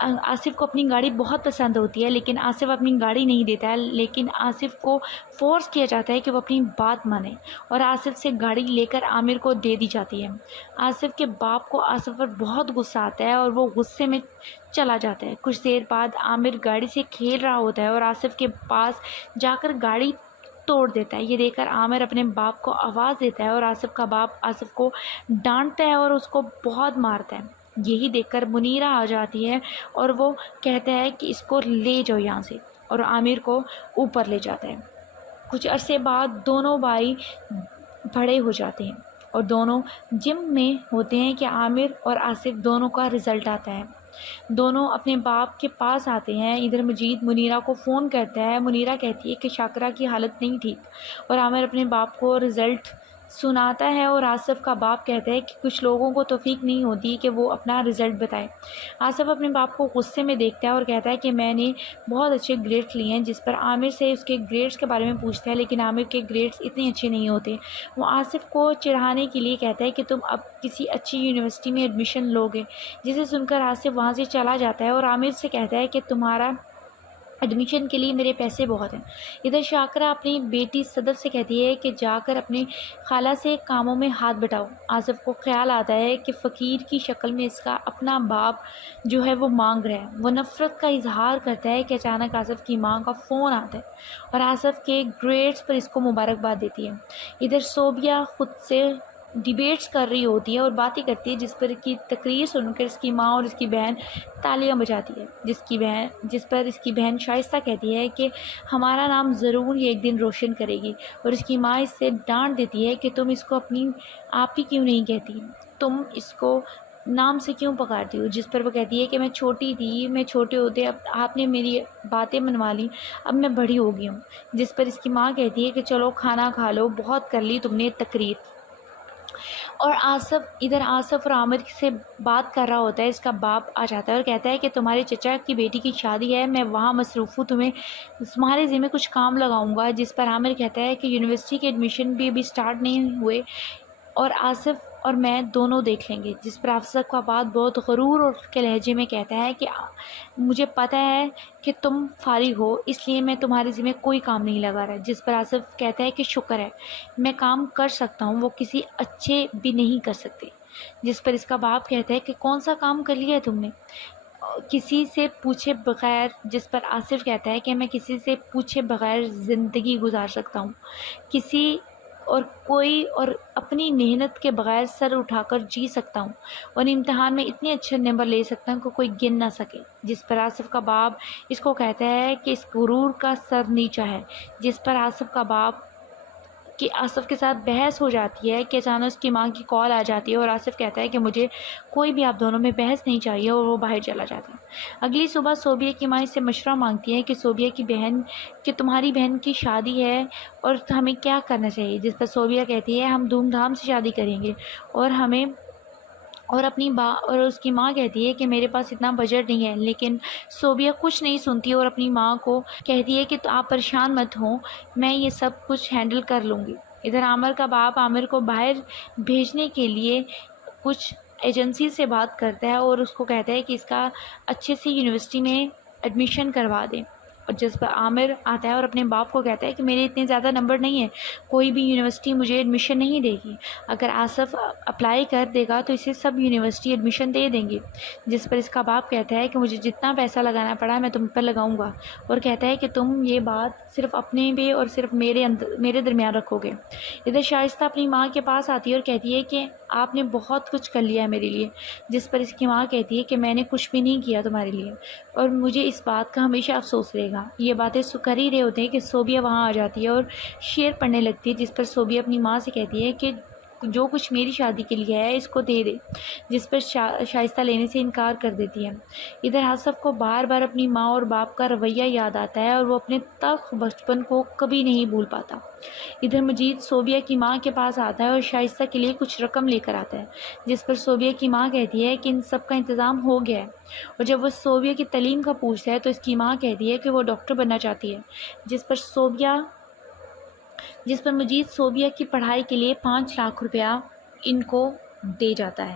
آصف کو اپنی گاڑی بہت پسند ہوتی ہے، لیکن آصف اپنی گاڑی نہیں دیتا ہے، لیکن آصف کو فورس کیا جاتا ہے کہ وہ اپنی بات مانے اور آصف سے گاڑی لے کر عامر کو دے دی جاتی ہے۔ آصف کے باپ کو آصف پر بہت غصہ آتا ہے اور وہ غصے میں چلا جاتا ہے۔ کچھ دیر بعد عامر گاڑی سے کھیل رہا ہوتا ہے اور آصف کے پاس جا کر گاڑی توڑ دیتا ہے۔ یہ دیکھ کر عامر اپنے باپ کو آواز دیتا ہے اور آصف کا باپ آصف کو ڈانٹتا ہے اور اس کو بہت مارتا ہے۔ یہی دیکھ کر منیرہ آ جاتی ہے اور وہ کہتا ہے کہ اس کو لے جاؤ یہاں سے، اور عامر کو اوپر لے جاتا ہے۔ کچھ عرصے بعد دونوں بھائی بڑے ہو جاتے ہیں اور دونوں جم میں ہوتے ہیں کہ عامر اور آصف دونوں کا رزلٹ آتا ہے۔ دونوں اپنے باپ کے پاس آتے ہیں۔ ادھر مجید منیرہ کو فون کرتا ہے۔ منیرہ کہتی ہے کہ شاکرہ کی حالت نہیں ٹھیک، اور عامر اپنے باپ کو رزلٹ سناتا ہے اور آصف کا باپ کہتا ہے کہ کچھ لوگوں کو توفیق نہیں ہوتی کہ وہ اپنا رزلٹ بتائے۔ آصف اپنے باپ کو غصے میں دیکھتا ہے اور کہتا ہے کہ میں نے بہت اچھے گریڈز لیے ہیں، جس پر عامر سے اس کے گریڈز کے بارے میں پوچھتا ہے، لیکن عامر کے گریڈز اتنے اچھے نہیں ہوتے۔ وہ آصف کو چڑھانے کے لیے کہتا ہے کہ تم اب کسی اچھی یونیورسٹی میں ایڈمیشن لوگے، جسے سن کر آصف وہاں سے چلا جاتا ہے اور عامر سے کہتا ہے کہ تمہارا ایڈمیشن کے لیے میرے پیسے بہت ہیں۔ ادھر شاکرہ اپنی بیٹی صدف سے کہتی ہے کہ جا کر اپنے خالہ سے کاموں میں ہاتھ بٹاؤ۔ آصف کو خیال آتا ہے کہ فقیر کی شکل میں اس کا اپنا باپ جو ہے وہ مانگ رہا ہے۔ وہ نفرت کا اظہار کرتا ہے کہ اچانک آصف کی ماں کا فون آتا ہے اور آصف کے گریڈز پر اس کو مبارکباد دیتی ہے۔ ادھر صوبیہ خود سے ڈیبیٹس کر رہی ہوتی ہے اور باتیں کرتی ہے، جس پر کی تقریر سن کر اس کی ماں اور اس کی بہن تالیاں بجاتی ہے، جس پر اس کی بہن شائستہ کہتی ہے کہ ہمارا نام ضرور یہ ایک دن روشن کرے گی، اور اس کی ماں اس سے ڈانٹ دیتی ہے کہ تم اس کو اپنی آپ ہی کیوں نہیں کہتی، تم اس کو نام سے کیوں پکارتی ہو، جس پر وہ کہتی ہے کہ میں چھوٹی تھی، میں چھوٹے ہوتے اب آپ نے میری باتیں منوا لی، اب میں بڑی ہو گئی ہوں، جس پر اس کی ماں کہتی ہے کہ چلو کھانا کھا لو، بہت کر لی تم نے تقریر۔ اور آصف اور عامر سے بات کر رہا ہوتا ہے، اس کا باپ آ جاتا ہے اور کہتا ہے کہ تمہارے چچا کی بیٹی کی شادی ہے، میں وہاں مصروف ہوں، تمہارے ذمہ کچھ کام لگاؤں گا، جس پر عامر کہتا ہے کہ یونیورسٹی کے ایڈمیشن بھی ابھی سٹارٹ نہیں ہوئے اور آصف اور میں دونوں دیکھ لیں گے، جس پر آصف کا باپ بہت غرور اور کے لہجے میں کہتا ہے کہ مجھے پتہ ہے کہ تم فارغ ہو، اس لیے میں تمہارے ذمہ کوئی کام نہیں لگا رہا، جس پر آصف کہتا ہے کہ شکر ہے، میں کام کر سکتا ہوں، وہ کسی اچھے بھی نہیں کر سکتے، جس پر اس کا باپ کہتا ہے کہ کون سا کام کر لیا ہے تم نے، کسی سے پوچھے بغیر، جس پر آصف کہتا ہے کہ میں کسی سے پوچھے بغیر زندگی گزار سکتا ہوں، اور اپنی محنت کے بغیر سر اٹھا کر جی سکتا ہوں، اور امتحان میں اتنے اچھے نمبر لے سکتا ہوں کہ کوئی گن نہ سکے، جس پر آصف کا باپ اس کو کہتا ہے کہ اس غرور کا سر نیچا ہے، جس پر آصف کے ساتھ بحث ہو جاتی ہے کہ اچانک اس کی ماں کی کال آ جاتی ہے اور آصف کہتا ہے کہ مجھے کوئی بھی آپ دونوں میں بحث نہیں چاہیے، اور وہ باہر چلا جاتا ہے۔ اگلی صبح صوبیہ کی ماں اس سے مشورہ مانگتی ہے کہ صوبیہ کی بہن کہ تمہاری بہن کی شادی ہے اور ہمیں کیا کرنا چاہیے، جس پر صوبیہ کہتی ہے ہم دھوم دھام سے شادی کریں گے، اور اس کی ماں کہتی ہے کہ میرے پاس اتنا بجٹ نہیں ہے، لیکن صوبیہ کچھ نہیں سنتی اور اپنی ماں کو کہتی ہے کہ آپ پریشان مت ہوں، میں یہ سب کچھ ہینڈل کر لوں گی۔ ادھر عامر کا باپ عامر کو باہر بھیجنے کے لیے کچھ ایجنسی سے بات کرتا ہے اور اس کو کہتا ہے کہ اس کا اچھے سے یونیورسٹی میں ایڈمیشن کروا دیں، اور جس پر عامر آتا ہے اور اپنے باپ کو کہتا ہے کہ میرے اتنے زیادہ نمبر نہیں ہیں، کوئی بھی یونیورسٹی مجھے ایڈمیشن نہیں دے گی، اگر آصف اپلائی کر دے گا تو اسے سب یونیورسٹی ایڈمیشن دے دیں گے، جس پر اس کا باپ کہتا ہے کہ مجھے جتنا پیسہ لگانا پڑا میں تم پر لگاؤں گا، اور کہتا ہے کہ تم یہ بات صرف اپنے پہ اور صرف میرے درمیان رکھو گے۔ ادھر شائستہ اپنی ماں کے پاس آتی ہے اور کہتی ہے کہ آپ نے بہت کچھ کر لیا ہے میرے لیے، جس پر اس کی ماں کہتی ہے کہ میں نے کچھ بھی نہیں کیا تمہارے لیے، اور مجھے اس بات کا ہمیشہ افسوس رہے گا۔ یہ باتیں کر ہی رہے ہوتے ہیں کہ صوبیہ وہاں آ جاتی ہے اور شعر پڑھنے لگتی ہے، جس پر صوبیہ اپنی ماں سے کہتی ہے کہ جو کچھ میری شادی کے لیے ہے اس کو دے دے، جس پر شائستہ لینے سے انکار کر دیتی ہے۔ ادھر آصف کو بار بار اپنی ماں اور باپ کا رویہ یاد آتا ہے اور وہ اپنے تلخ بچپن کو کبھی نہیں بھول پاتا۔ ادھر مجید صوبیہ کی ماں کے پاس آتا ہے اور شائستہ کے لیے کچھ رقم لے کر آتا ہے، جس پر صوبیہ کی ماں کہتی ہے کہ ان سب کا انتظام ہو گیا ہے، اور جب وہ صوبیہ کی تعلیم کا پوچھتا ہے تو اس کی ماں کہتی ہے کہ وہ ڈاکٹر بننا چاہتی ہے، جس پر مجید صوبیہ کی پڑھائی کے لیے 5 لاکھ روپیہ ان کو دے جاتا ہے۔